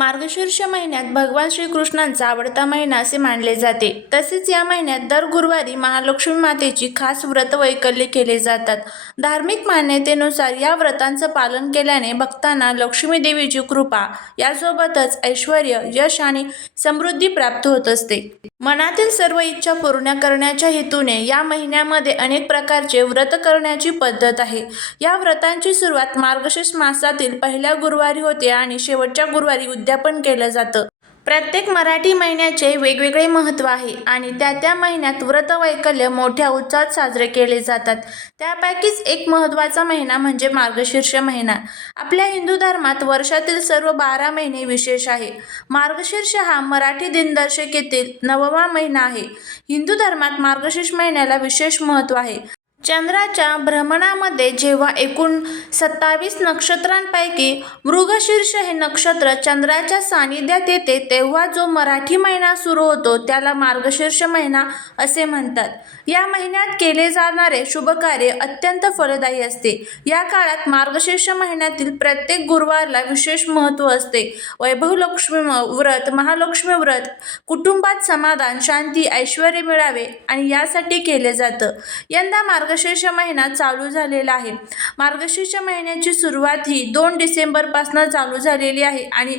मार्गशीर्ष महिन्यात भगवान श्रीकृष्णांचा आवडता महिना असे मानले जाते. तसेच या महिन्यात दर गुरुवारी महालक्ष्मी मातेची खास व्रत वैकल्य केले जातात. धार्मिक मान्यतेनुसार या व्रतांचं पालन केल्याने भक्तांना लक्ष्मी देवीची कृपा यासोबतच ऐश्वर यश आणि समृद्धी प्राप्त होत असते. मनातील सर्व इच्छा पूर्ण करण्याच्या हेतूने या महिन्यामध्ये अनेक प्रकारचे व्रत करण्याची पद्धत आहे. या व्रतांची सुरुवात मार्गशीर्ष मासातील पहिल्या गुरुवारी होते आणि शेवटच्या गुरुवारी उद्यापन केलं जातं. प्रत्येक मराठी महिन्याचे वेगवेगळे महत्त्व आहे आणि त्या त्या महिन्यात व्रत वैकल्य मोठ्या उत्साहात साजरे केले जातात. त्यापैकीच एक महत्त्वाचा महिना म्हणजे मार्गशीर्ष महिना. आपल्या हिंदू धर्मात वर्षातील सर्व बारा महिने विशेष आहे. मार्गशीर्ष हा मराठी दिनदर्शिकेतील नववा महिना आहे. हिंदू धर्मात मार्गशीर्ष महिन्याला विशेष महत्त्व आहे. चंद्राच्या भ्रमणामध्ये जेव्हा एकूण सत्तावीस नक्षत्रांपैकी मृगशीर्ष हे नक्षत्र चंद्राच्या सानिध्यात येते तेव्हा जो मराठी महिना सुरू होतो त्याला मार्गशीर्ष महिना असे म्हणतात. या महिन्यात केले जाणारे शुभकार्य अत्यंत फलदायी असते. या काळात मार्गशीर्ष महिन्यातील प्रत्येक गुरुवारला विशेष महत्त्व असते. वैभव लक्ष्मी व्रत महालक्ष्मी व्रत कुटुंबात समाधान शांती ऐश्वर मिळावे आणि यासाठी केले जातं. यंदा मार्ग मार्गशीर्ष महिना चालू झालेला आहे. मार्गशीर्ष महिन्याची सुरुवात ही दोन डिसेंबरपासून चालू झालेली आहे आणि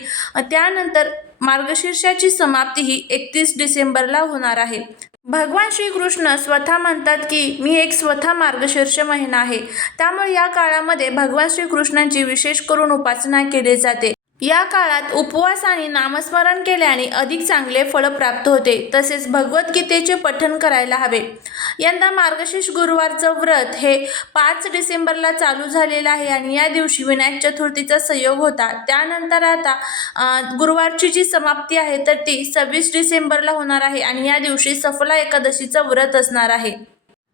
त्यानंतर मार्गशीर्षाची समाप्ती ही एकतीस डिसेंबरला होणार आहे. भगवान श्रीकृष्ण स्वतः म्हणतात की मी एक स्वतः मार्गशीर्ष महिना आहे. त्यामुळे या काळामध्ये भगवान श्रीकृष्णांची विशेष करून उपासना केली जाते. या काळात उपवास आणि नामस्मरण केल्याने अधिक चांगले फळ प्राप्त होते. तसेच भगवद्गीतेचे पठण करायला हवे. यंदा मार्गशीर्ष गुरुवारचं व्रत हे पाच डिसेंबरला चालू झालेलं आहे आणि या दिवशी विनायक चतुर्थीचा संयोग होता. त्यानंतर आता गुरुवारची जी समाप्ती आहे तर ती सव्वीस डिसेंबरला होणार आहे आणि या दिवशी सफला एकादशीचं व्रत असणार आहे.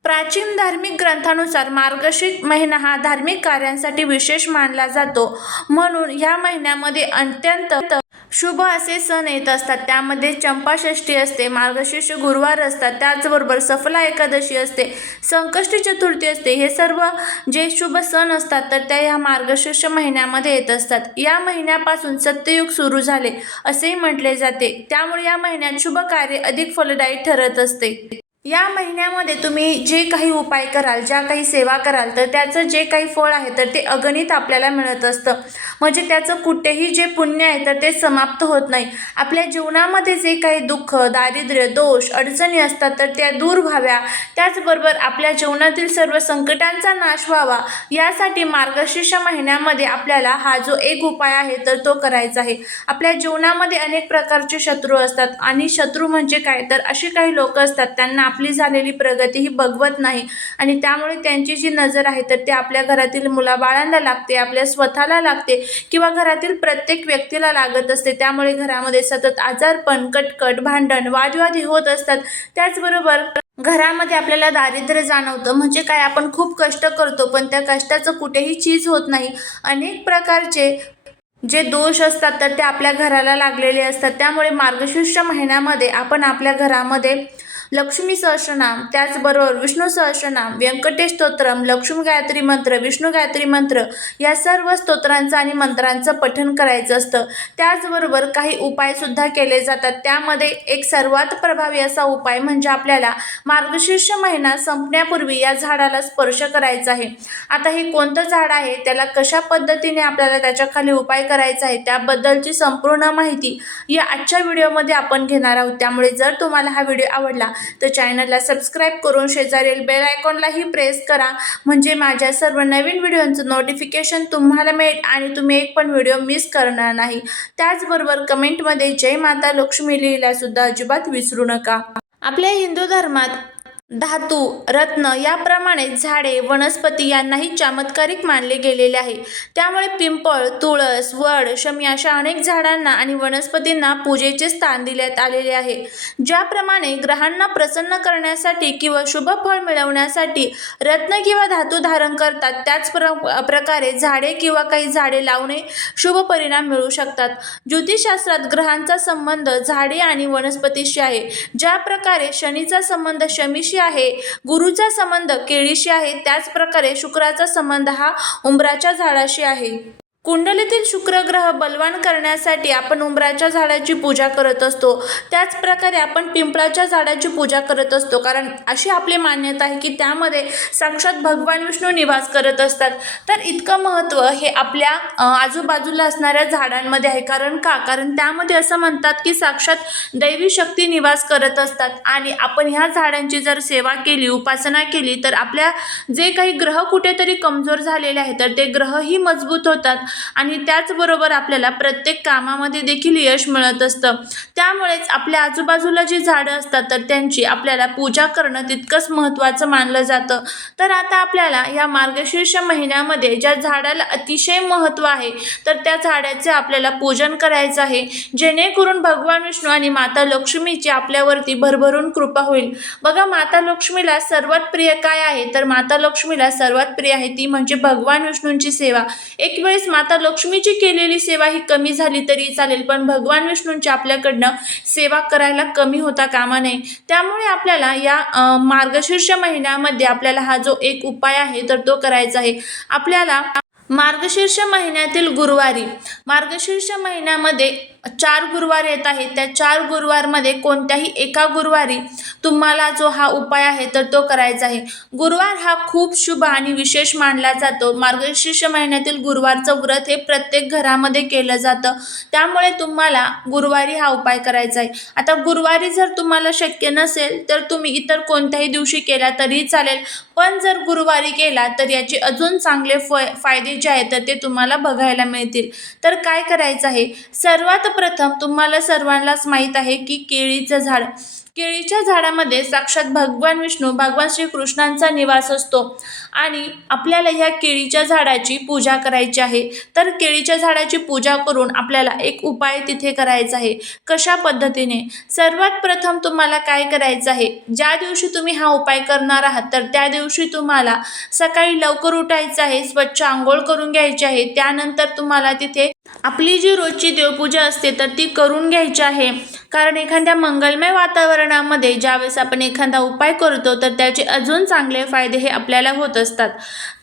प्राचीन धार्मिक ग्रंथानुसार मार्गशीर्ष महिना हा धार्मिक कार्यांसाठी विशेष मानला जातो. म्हणून ह्या महिन्यामध्ये अत्यंत शुभ असे सण येत असतात. त्यामध्ये चंपाषष्ठी असते मार्गशीर्ष गुरुवार असतात त्याचबरोबर सफला एकादशी असते संकष्टी चतुर्थी असते. हे सर्व जे शुभ सण असतात तर त्या ह्या मार्गशीर्ष महिन्यामध्ये येत असतात. या महिन्यापासून सत्ययुग सुरू झाले असेही म्हटले जाते. त्यामुळे या महिन्यात शुभ कार्य अधिक फलदायी ठरत असते. या महिन्यामध्ये तुम्ही जे काही उपाय कराल ज्या काही सेवा कराल तर त्याचं जे काही फळ आहे तर ते अगणित आपल्याला मिळत असतं. म्हणजे त्याचं कुठेही जे पुण्य आहे तर ते समाप्त होत नाही. आपल्या जीवनामध्ये जे काही दुःख दारिद्र्य दोष अडचणी असतात तर त्या दूर व्हाव्या. त्याचबरोबर आपल्या जीवनातील सर्व संकटांचा नाश व्हावा. यासाठी मार्गशीर्ष महिन्यामध्ये आपल्याला हा जो एक उपाय आहे तर तो करायचा आहे. आपल्या जीवनामध्ये अनेक प्रकारचे शत्रू असतात. आणि शत्रू म्हणजे काय? तर अशी काही लोक असतात त्यांना आपली झालेली प्रगती ही बघवत नाही. आणि त्यामुळे त्यांची जी नजर आहे तर ते आपल्या घरातील मुलाबाळांना लागते आपल्या स्वतःला लागते किंवा घरातील प्रत्येक व्यक्तीला लागत असते. त्यामुळे घरामध्ये सतत आजारपण कटकट भांडण वादवादी होत असतात. त्याचबरोबर घरामध्ये आपल्याला दारिद्र्य जाणवतं. म्हणजे काय? आपण खूप कष्ट करतो पण त्या कष्टाचं कुठेही चीज होत नाही. अनेक प्रकारचे जे दोष असतात तर ते आपल्या घराला लागलेले असतात. त्यामुळे मार्गशीर्ष महिन्यामध्ये आपण आपल्या घरामध्ये लक्ष्मी सहस्रनाम त्याचबरोबर विष्णू सहस्रनाम व्यंकटेश स्तोत्रम लक्ष्मी गायत्री मंत्र विष्णू गायत्री मंत्र या सर्व स्तोत्रांचं आणि मंत्रांचं पठण करायचं असतं. त्याचबरोबर काही उपायसुद्धा केले जातात. त्यामध्ये एक सर्वात प्रभावी असा उपाय म्हणजे आपल्याला मार्गशीर्ष महिना संपण्यापूर्वी या झाडाला स्पर्श करायचा आहे. आता हे कोणतं झाड आहे? त्याला कशा पद्धतीने आपल्याला त्याच्याखाली उपाय करायचा आहे? त्याबद्दलची संपूर्ण माहिती या आजच्या व्हिडिओमध्ये आपण घेणार आहोत. त्यामुळे जर तुम्हाला हा व्हिडिओ आवडला तर चॅनलला सबस्क्राईब करून शेजारील बेल आयकॉनलाही प्रेस करा. म्हणजे माझ्या सर्व नवीन व्हिडिओंचं नोटिफिकेशन तुम्हाला मिळेल आणि तुम्ही एक पण व्हिडिओ मिस करणार नाही. त्याचबरोबर कमेंटमध्ये जय माता लक्ष्मी लिहिला सुद्धा अजिबात विसरू नका. आपल्या हिंदू धर्मात धातू रत्न याप्रमाणे झाडे वनस्पती यांनाही चमत्कारिक मानले गेलेले आहे. त्यामुळे पिंपळ तुळस वड शमी अशा अनेक झाडांना आणि वनस्पतींना पूजेचे स्थान देण्यात आलेले आहे. ज्याप्रमाणे ग्रहांना प्रसन्न करण्यासाठी किंवा शुभ फळ मिळवण्यासाठी रत्न किंवा धातू धारण करतात त्याच प्र प्रकारे झाडे किंवा काही झाडे लावणे शुभ परिणाम मिळू शकतात. ज्योतिषशास्त्रात ग्रहांचा संबंध झाडे आणि वनस्पतीशी आहे. ज्या प्रकारे शनीचा संबंध शमीशी आहे. गुरुचा संबंध केळीशी आहे. त्याच प्रकारे शुक्राचा संबंध हा उंबराच्या झाडाशी आहे. कुंडलीतील शुक्र ग्रह बलवान करण्यासाठी आपण उंबराच्या झाडाची पूजा करत असतो. त्याचप्रकारे आपण पिंपळाच्या झाडाची पूजा करत असतो. कारण अशी आपली मान्यता आहे की त्यामध्ये साक्षात भगवान विष्णू निवास करत असतात. तर इतकं महत्त्व हे आपल्या आजूबाजूला असणाऱ्या झाडांमध्ये आहे. कारण का? कारण त्यामध्ये असं म्हणतात की साक्षात दैवी शक्ती निवास करत असतात. आणि आपण ह्या झाडांची जर सेवा केली उपासना केली तर आपल्या जे काही ग्रह कुठेतरी कमजोर झालेले आहेत तर ते ग्रहही मजबूत होतात. आणि त्याचबरोबर आपल्याला प्रत्येक कामामध्ये देखील यश मिळत असतं. त्यामुळेच आपल्या आजूबाजूला जी झाडं असतात तर त्यांची आपल्याला पूजा करणं तितकंच महत्त्वाचं मानलं जातं. तर आता आपल्याला या मार्गशीर्ष महिन्यामध्ये ज्या झाडाला अतिशय महत्त्व आहे तर त्या झाडाचे आपल्याला पूजन करायचं आहे. जेणेकरून भगवान विष्णू आणि माता लक्ष्मीची आपल्यावरती भरभरून कृपा होईल. बघा माता लक्ष्मीला सर्वात प्रिय काय आहे? तर माता लक्ष्मीला सर्वात प्रिय आहे ती म्हणजे भगवान विष्णूंची सेवा. एक वेळेस माता लक्ष्मीची केलेली सेवा ही कमी झाली तरी चालेल पण भगवान विष्णूंची आपल्याकडनं सेवा करायला कमी होता कामा नये. त्यामुळे आपल्याला या मार्गशीर्ष महिन्यामध्ये आपल्याला हा जो एक उपाय आहे तर तो करायचा आहे. आपल्याला मार्गशीर्ष महिन्यातील गुरुवारी मार्गशीर्ष महिन्यामध्ये चार गुरुवार येत आहेत. त्या चार गुरुवारमध्ये कोणत्याही एका गुरुवारी तुम्हाला जो हा उपाय आहे तर तो करायचा आहे. गुरुवार हा खूप शुभ आणि विशेष मानला जातो. मार्गशीर्ष महिन्यातील गुरुवारचं व्रत हे प्रत्येक घरामध्ये केलं जातं. त्यामुळे तुम्हाला गुरुवारी हा उपाय करायचा आहे. आता गुरुवारी जर तुम्हाला शक्य नसेल तर तुम्ही इतर कोणत्याही दिवशी केला तरी चालेल. पण जर गुरुवारी केला तर याचे अजून चांगले फ फायदे जे आहेत तर ते तुम्हाला बघायला मिळतील. तर काय करायचं आहे? सर्वात प्रथम तुम्हाला सर्वांनाच माहीत आहे की केळीचं झाड. केळीच्या झाडामध्ये साक्षात भगवान विष्णू भगवान श्रीकृष्णांचा निवास असतो. आणि आपल्याला ह्या केळीच्या झाडाची पूजा करायची आहे. तर केळीच्या झाडाची पूजा करून आपल्याला एक उपाय तिथे करायचा आहे. कशा पद्धतीने? सर्वात प्रथम तुम्हाला काय करायचं आहे? ज्या दिवशी तुम्ही हा उपाय करणार आहात तर त्या दिवशी तुम्हाला सकाळी लवकर उठायचं आहे स्वच्छ आंघोळ करून घ्यायची आहे. त्यानंतर तुम्हाला तिथे आपली जी रोजची देवपूजा असते तर ती करून घ्यायची आहे. कारण एखाद्या मंगलमय वातावरणामध्ये ज्यावेळेस आपण एखादा उपाय करतो तर त्याचे अजून चांगले फायदे हे आपल्याला होत असतात.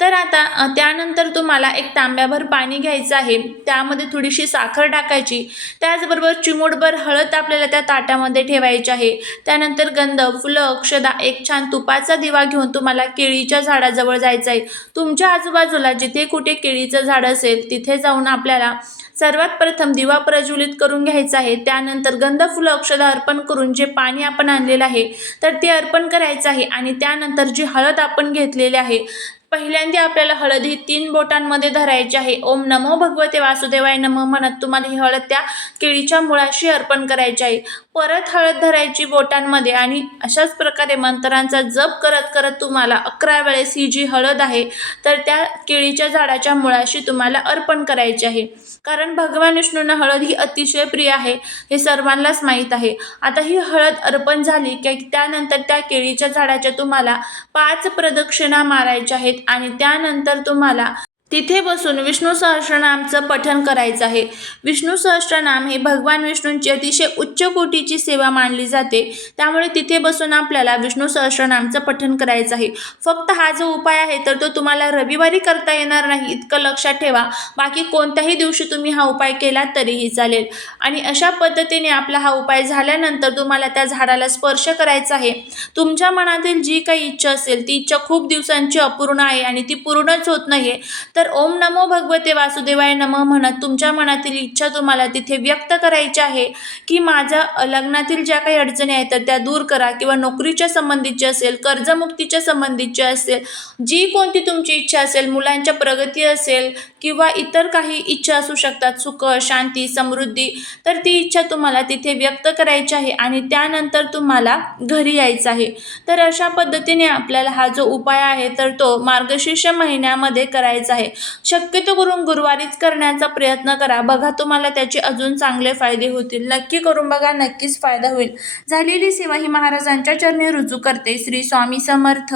तर आता त्यानंतर तुम्हाला एक तांब्याभर पाणी घ्यायचं आहे. त्यामध्ये थोडीशी साखर टाकायची. त्याचबरोबर चिमूटभर हळद आपल्याला त्या ताटामध्ये ठेवायची आहे. त्यानंतर गंध फुलं अक्षदा एक छान तुपाचा दिवा घेऊन तुम्हाला केळीच्या झाडाजवळ जायचं आहे तुमच्या आजूबाजूला जिथे कुठे केळीचं झाड असेल तिथे जाऊन आपल्याला सर्वात प्रथम दिवा प्रज्वलित करून घ्यायचा आहे. त्यानंतर गंधफुलं अक्षदा अर्पण करून जे पाणी आपण आणलेलं आहे तर ते अर्पण करायचं आहे आणि त्यानंतर जी हळद आपण घेतलेली आहे पहिल्यांदा आपल्याला हळद ही तीन बोटांमध्ये धरायची आहे. ओम नमो भगवते वासुदेवाय नमो. म्हणत तुम्हाला ही हळद त्या केळीच्या मुळाशी अर्पण करायची आहे. परत हळद धरायची बोटांमध्ये आणि अशाच प्रकारे मंत्रांचा जप करत करत तुम्हाला अकरा वेळेस ही जी हळद आहे तर त्या केळीच्या झाडाच्या मुळाशी तुम्हाला अर्पण करायची आहे. कारण भगवान विष्णूंना हळद ही अतिशय प्रिय आहे हे सर्वांनाच माहीत आहे. आता ही हळद अर्पण झाली की त्यानंतर त्या केळीच्या झाडाच्या तुम्हाला पाच प्रदक्षिणा मारायच्या आहेत. आणि त्यानंतर तुम्हाला तिथे बसून विष्णू सहस्रनामचं पठण करायचं आहे. विष्णू सहस्रनाम हे भगवान विष्णूंची अतिशय उच्च कोटीची सेवा मानली जाते. त्यामुळे तिथे बसून आपल्याला विष्णू सहस्रनामचं पठण करायचं आहे. फक्त हा जो उपाय आहे तर तो तुम्हाला रविवारी करता येणार नाही इतकं लक्षात ठेवा. बाकी कोणत्याही दिवशी तुम्ही हा उपाय केला तरीही चालेल. आणि अशा पद्धतीने आपला हा उपाय झाल्यानंतर तुम्हाला त्या झाडाला स्पर्श करायचा आहे. तुमच्या मनातील जी काही इच्छा असेल ती इच्छा खूप दिवसांची अपूर्ण आहे आणि ती पूर्णच होत नाही आहे तर ओम नमो भगवते वासुदेवाय नम म्हणत तुमच्या मनातील इच्छा तुम्हाला तिथे व्यक्त करायची आहे की माझ्या लग्नातील ज्या काही अडचणी आहेत तर त्या दूर करा किंवा नोकरीच्या संबंधीची असेल कर्जमुक्तीच्या संबंधीची असेल जी कोणती तुमची इच्छा असेल मुलांच्या प्रगती असेल किंवा इतर काही इच्छा असू शकतात सुख शांती समृद्धी तर ती इच्छा तुम्हाला तिथे व्यक्त करायची आहे आणि त्यानंतर तुम्हाला घरी यायचं आहे. तर अशा पद्धतीने आपल्याला हा जो उपाय आहे तर तो मार्गशीर्ष महिन्यामध्ये करायचा आहे. आहे. शक्यतो करून गुरुवारीच करण्याचा प्रयत्न करा. बघा तुम्हाला त्याचे अजून चांगले फायदे होतील. नक्की करून बघा नक्कीच फायदा होईल. झालेली सेवा ही महाराजांच्या चरणी रुजू करते. श्री स्वामी समर्थ.